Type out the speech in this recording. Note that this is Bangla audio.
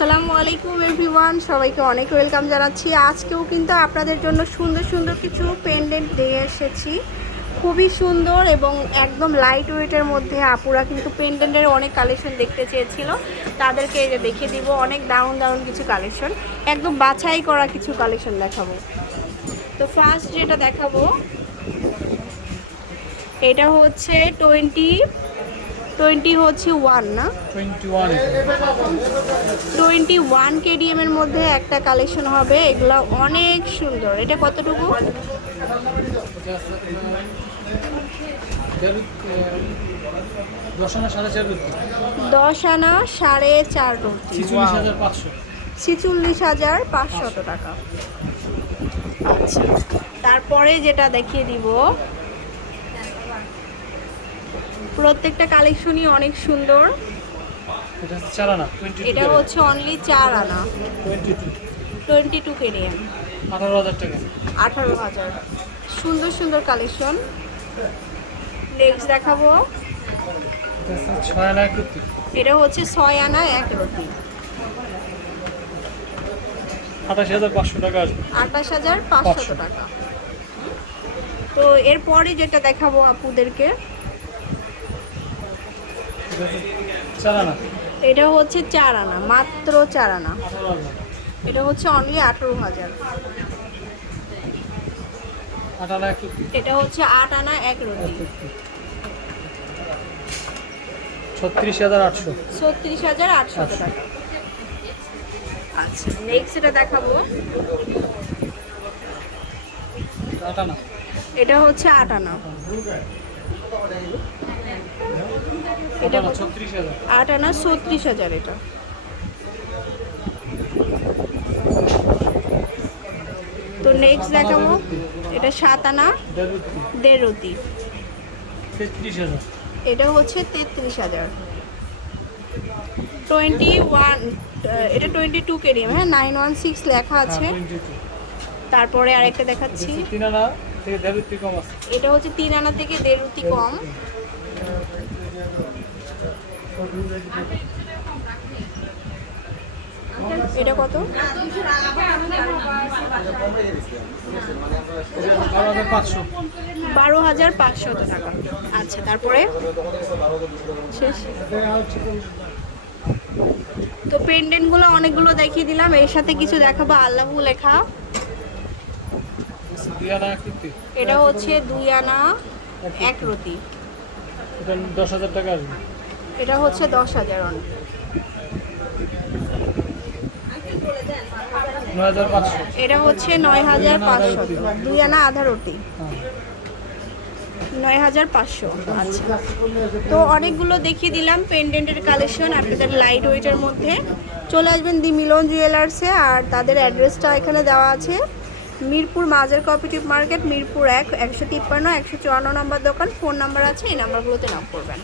আসসালামু আলাইকুম এভরিওয়ান, সবাইকে অনেক ওয়েলকাম জানাচ্ছি। আজকেও কিন্তু আপনাদের জন্য সুন্দর সুন্দর কিছু পেন্ডেন্ট দিয়ে এসেছি। খুবই সুন্দর এবং একদম লাইট ওয়েটের মধ্যে আপুরা কিন্তু পেন্ডেন্টের অনেক কালেকশন দেখতে চেয়েছিল। তাদেরকে যে দেখিয়ে দিব, অনেক দারুণ দারুণ কিছু কালেকশন একদম বাছাই করা কিছু কালেকশন দেখাবো। তো ফার্স্ট যেটা দেখাবো, এটা হচ্ছে টোয়েন্টি টোয়েন্টি হচ্ছে ওয়ান না? Twenty one. কেডিএম এর মধ্যে একটা কালেকশন হবে এগুলো অনেক সুন্দর। এটা কতটুকু? দশ আনা সাড়ে চার রুটি। ছিচল্লিশ হাজার পাঁচশত টাকা। আচ্ছা তারপরে যেটা দেখিয়ে দিব প্রত্যেকটা কালেকশনই অনেক সুন্দর। এটা হচ্ছে চার আনা এটা হচ্ছে অনলি চার আনা। টোয়েন্টি টু কেডিএম আঠারো হাজার টাকা। আঠারো হাজার। সুন্দর সুন্দর কালেকশন। নেক্সট দেখাবো। এটা হচ্ছে ছয় আনা এক রুপি এটা হচ্ছে ছয় আনা এক রুটি। আঠাশ হাজার পাঁচশো টাকা আসবে। আঠাশ হাজার পাঁচশো। টাকা। তো এরপরে যেটা দেখাবো আপুদেরকে এটা হচ্ছে চার আনা মাত্র চার আনা। এটা হচ্ছে অনলি আঠেরো হাজার। এটা হচ্ছে আট আনা এক রুটি। ছত্রিশ হাজার আটশো। ছত্রিশ হাজার আটশো টাকা। আচ্ছা নেক্সট এটা দেখাবো। এটা হচ্ছে আট আনা। এটা আট আনা ছত্রিশ হাজার এটা। তো নেক্সট দেখাবো। এটা সাত আনা দেড় রুটি এটা হচ্ছে তেত্রিশ হাজার। টোয়েন্টি ওয়ান এটা টোয়েন্টি টু কেডিএম হ্যাঁ নাইন ওয়ান সিক্স লেখা আছে। তারপরে আরেকটা দেখাচ্ছি। এটা হচ্ছে তিন আনা থেকে দেড় কম এটা কত? বারো হাজার পাঁচশো পাঁচশত টাকা। আচ্ছা তারপরে? শেষ। তো পেন্ডেন্টগুলো অনেকগুলো দেখিয়ে দিলাম। এর সাথে কিছু দেখাবো। আল্লাহু লেখা। এটা হচ্ছে দুই আনা এক রতি এটা দশ হাজার টাকা আসবে। এটা হচ্ছে দশ হাজার অনেক এটা হচ্ছে নয় হাজার পাঁচশো। দুই আনা আধা রুটি। নয় হাজার পাঁচশো। আচ্ছা। তো অনেকগুলো দেখিয়ে দিলাম পেন্ডেন্টের কালেকশন আপনাদের লাইট ওয়েটের মধ্যে। চলে আসবেন দি মিলন জুয়েলার্সে আর তাদের অ্যাড্রেসটা এখানে দেওয়া আছে। মিরপুর মাজার কোঅপারেটিভ মার্কেট মিরপুর এক, একশো তিপ্পান্ন, একশো চুয়ান্ন নম্বর দোকান ফোন নাম্বার আছে, এই নাম্বারগুলোতে নাম করবেন।